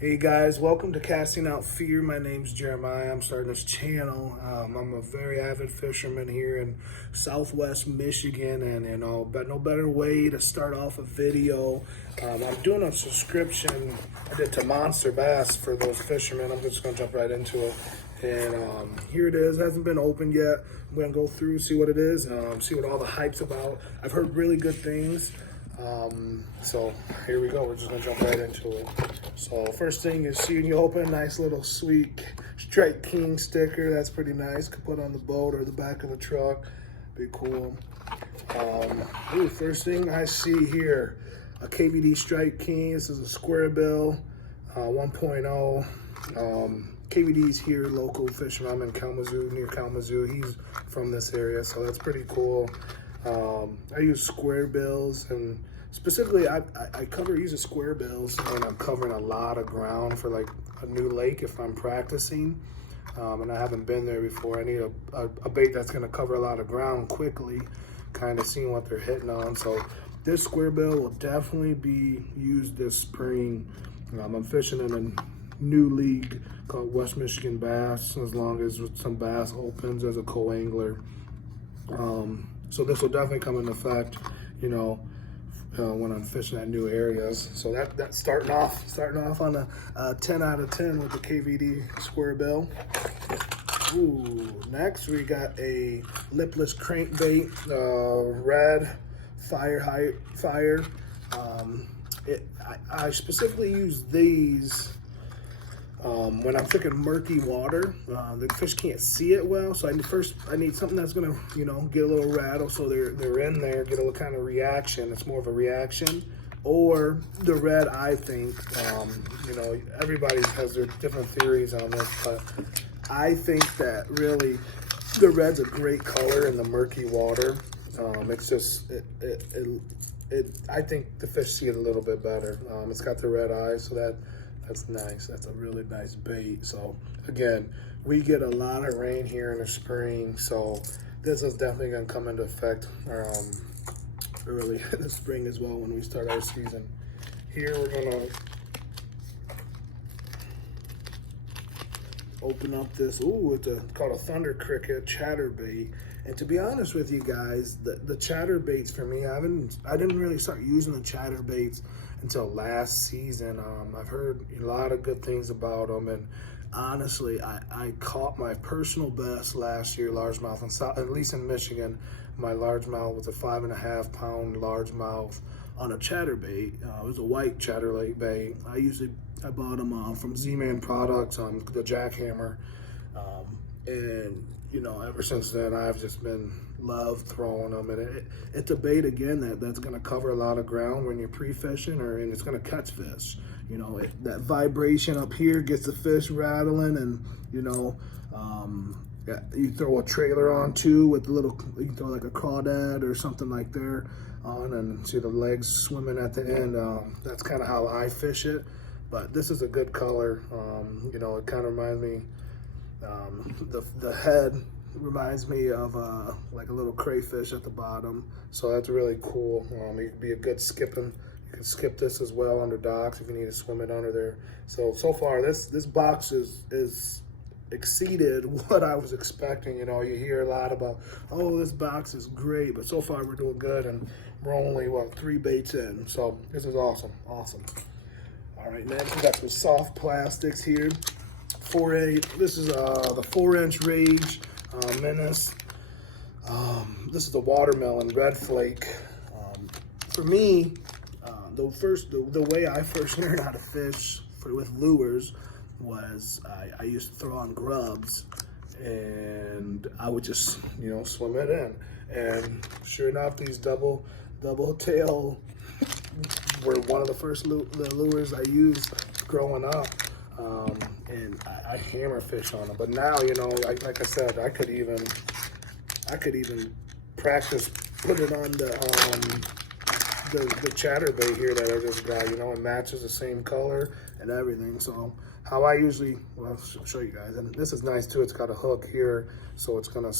Hey guys, welcome to Casting Out Fear. My name's Jeremiah. I'm starting this channel. I'm a very avid fisherman here in Southwest Michigan, and but no better way to start off a video. I'm doing a subscription I did to Monsterbass for those fishermen. I'm just gonna jump right into it. And here it is. It hasn't been opened yet. I'm gonna go through, see what it is, see what all the hype's about. I've heard really good things. So here we go. We're just gonna jump right into it. So first thing is seeing you open, nice little sweet Strike King sticker. That's pretty nice. Could put on the boat or the back of the truck. Be cool. First thing I see here, a KVD Strike King. This is a square bill, 1.0. KVD's here, local fisherman. I'm in Kalamazoo, near Kalamazoo. He's from this area, so that's pretty cool. I use square bills, and specifically I use the square bills when I'm covering a lot of ground for like a new lake if I'm practicing, and I haven't been there before. I need a bait that's going to cover a lot of ground quickly, kind of seeing what they're hitting on. So this square bill will definitely be used this spring. I'm fishing in a new league called West Michigan Bass, as long as some bass opens as a co-angler. So this will definitely come into effect, when I'm fishing at new areas. So that's starting off on a 10 out of 10 with the KVD square bill. Next we got a lipless crankbait, red fire. I specifically use these when I'm fishing murky water. The fish can't see it well, so I need something that's gonna, get a little rattle, so they're in there, get a little kind of reaction. It's more of a reaction. Or the red, I think, everybody has their different theories on this, but I think that really the red's a great color in the murky water. It's just I think the fish see it a little bit better. It's got the red eyes, so that's nice. That's a really nice bait. So again, we get a lot of rain here in the spring, so this is definitely gonna come into effect early in the spring as well when we start our season. Here we're gonna open up this, it's called a Thunder Cricket chatterbait. And to be honest with you guys, the chatterbaits for me, I didn't really start using the chatterbaits until last season. I've heard a lot of good things about them, and honestly, I caught my personal best last year, largemouth, at least in Michigan. My largemouth was a 5.5 pound largemouth on a chatterbait. It was a white chatterbait bait. I bought them from Z-Man Products on the jackhammer, and ever since then I've just been love throwing them, and it's a bait again that's going to cover a lot of ground when you're pre-fishing, and it's going to catch fish. That vibration up here gets the fish rattling, and you throw a trailer on too with you can throw like a crawdad or something like there on, and see the legs swimming at the end. That's kind of how I fish it, but this is a good color. It kind of reminds me, the head reminds me of like a little crayfish at the bottom, so that's really cool. It could be a good skipping. You can skip this as well under docks if you need to swim it under there. So far this box is exceeded what I was expecting. You hear a lot about, oh, this box is great, but so far we're doing good, and we're only 3 baits in, so this is awesome. All right, next we got some soft plastics here. 4A. This is the 4-inch Rage Menace. This is the watermelon red flake. For me, the way I first learned how to fish with lures was I used to throw on grubs, and I would just swim it in, and sure enough, these double tail were one of the first lures I used growing up. And I hammer fish on them. But now, like I said, I could even practice put it on the chatterbait here that I just got. It matches the same color and everything. So how I usually, I'll show you guys. And this is nice too. It's got a hook here, so it's gonna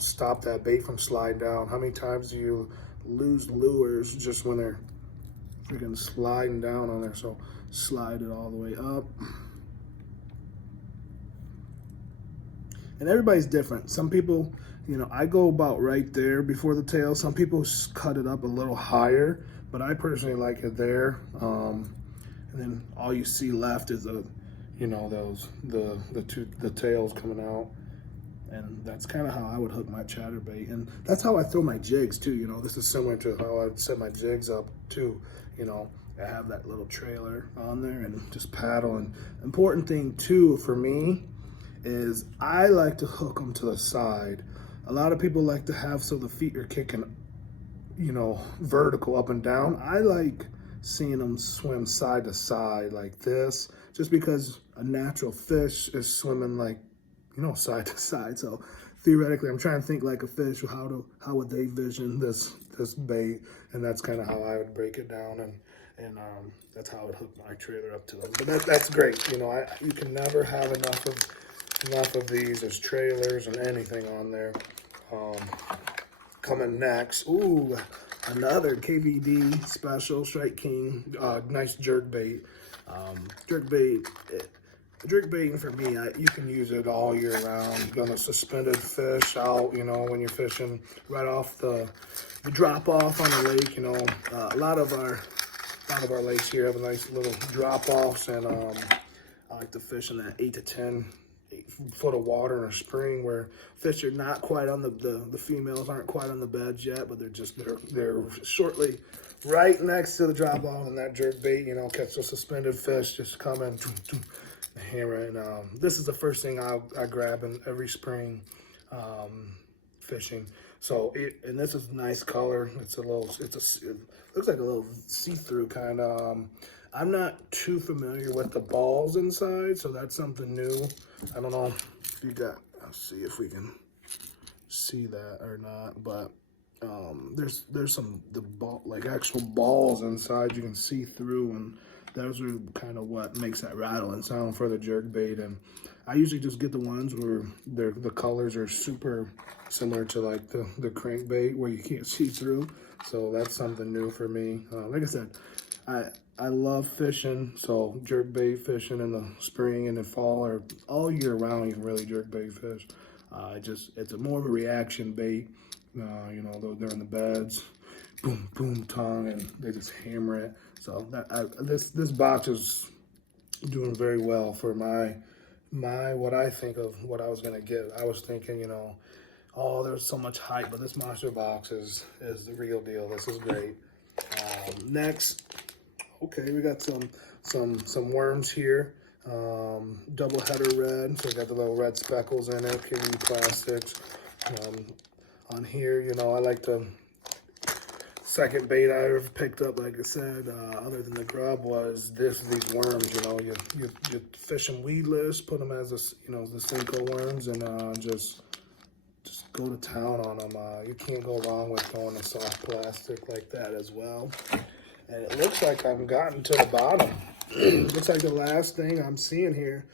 stop that bait from sliding down. How many times do you lose lures just when they're freaking sliding down on there? So slide it all the way up. And everybody's different. Some people, you know, I go about right there before the tail. Some people cut it up a little higher, but I personally like it there. And then all you see left is you know, the tails coming out. And that's kind of how I would hook my chatterbait. And that's how I throw my jigs too. You know, this is similar to how I set my jigs up too. You know, I have that little trailer on there and just paddle. And important thing too for me is I like to hook them to the side. A lot of people like to have so the feet are kicking, you know, vertical up and down. I like seeing them swim side to side like this, just because a natural fish is swimming like, you know, side to side. So theoretically, I'm trying to think like a fish. How would they vision this bait? And that's kind of how I would break it down, and that's how I would hook my trailer up to them. But that's great. You know, you can never have enough of these as trailers and anything on there. Coming next, ooh, another KVD special Strike King, nice jerk bait. Jerk baiting for me, you can use it all year round. Gonna suspended fish out, you know, when you're fishing right off the drop off on the lake. You know, a lot of our lakes here have a nice little drop offs, and I like to fish in that 8 to 10 foot of water in a spring where fish are not quite on the females aren't quite on the beds yet, but they're shortly right next to the drop off, and that jerk bait, you know, catch the suspended fish just coming. Hammer. And this is the first thing I grab in every spring fishing. So and this is a nice color. It looks like a little see-through kind of. I'm not too familiar with the balls inside, so that's something new. I don't know if you got. Let's see if we can see that or not. But there's some like actual balls inside you can see through, and those are kind of what makes that rattling sound for the jerk bait. And I usually just get the ones where the colors are super similar to like the crankbait where you can't see through. So that's something new for me. Like I said, I love fishing, so jerk bait fishing in the spring and the fall, or all year round you can really jerk bait fish. It's more of a reaction bait. You know, they're in the beds, boom, boom, tongue, and they just hammer it. So this box is doing very well for my what I think of what I was gonna get. I was thinking, you know, oh, there's so much hype, but this monster box is the real deal. This is great. Next, okay, we got some worms here. Double header red, so we got the little red speckles in it. KV plastics. On here, you know, I like to. Second bait I ever picked up, like I said, other than the grub, was these worms. You know, you fish them weedless, put them as the Senko worms, and just go to town on them. You can't go wrong with going to soft plastic like that as well. And it looks like I've gotten to the bottom. Looks like the last thing I'm seeing here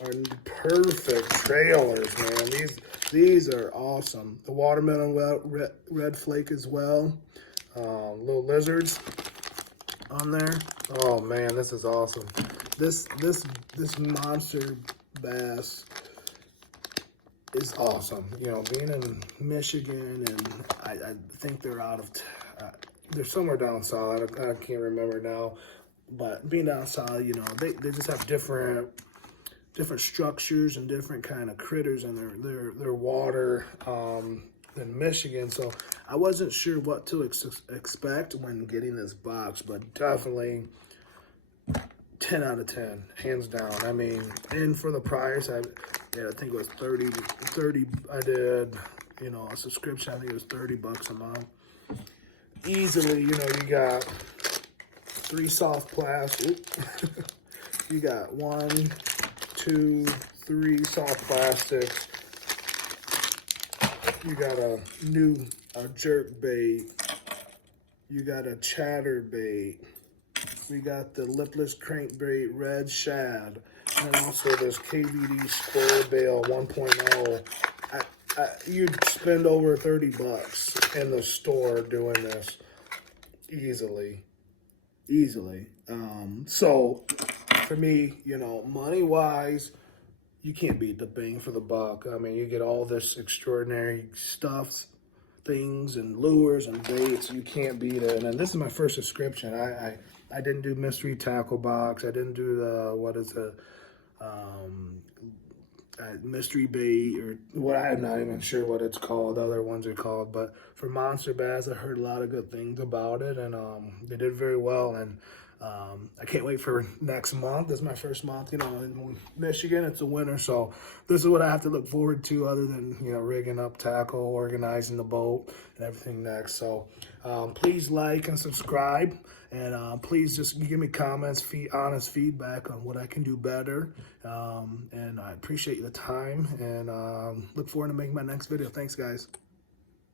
are perfect trailers, man. These are awesome. The watermelon red flake as well. Little lizards on there. Oh man, this is awesome. This monster bass is awesome. You know, being in Michigan, and I think they're they're somewhere down south. I can't remember now, but being down south, you know, they just have different structures and different kind of critters in their water than Michigan. So I wasn't sure what to expect when getting this box, but definitely 10 out of 10, hands down. I mean, and for the price, I think it was 30. I did, you know, a subscription. I think it was $30 a month. Easily, you know, you got 3 soft plastic. You got 1, 2, 3 soft plastics. You got a jerk bait. You got a chatter bait. We got the lipless crankbait red shad, and also this KVD square bail 1.0. You'd spend over $30 in the store doing this easily. easily. So for me, you know, money wise, you can't beat the bang for the buck. I mean, you get all this extraordinary stuff, things and lures and baits. You can't beat it. And this is my first subscription. I didn't do mystery tackle box. I didn't do the, what is it, mystery bait, or what, I'm not even sure what it's called. Other ones are called, but for Monsterbass, I heard a lot of good things about it, and they did very well. And I can't wait for next month. This is my first month, you know, in Michigan. It's a winter, so this is what I have to look forward to, other than, you know, rigging up tackle, organizing the boat, and everything next. So please like and subscribe, and please just give me comments, honest feedback on what I can do better. And I appreciate the time, and look forward to making my next video. Thanks, guys.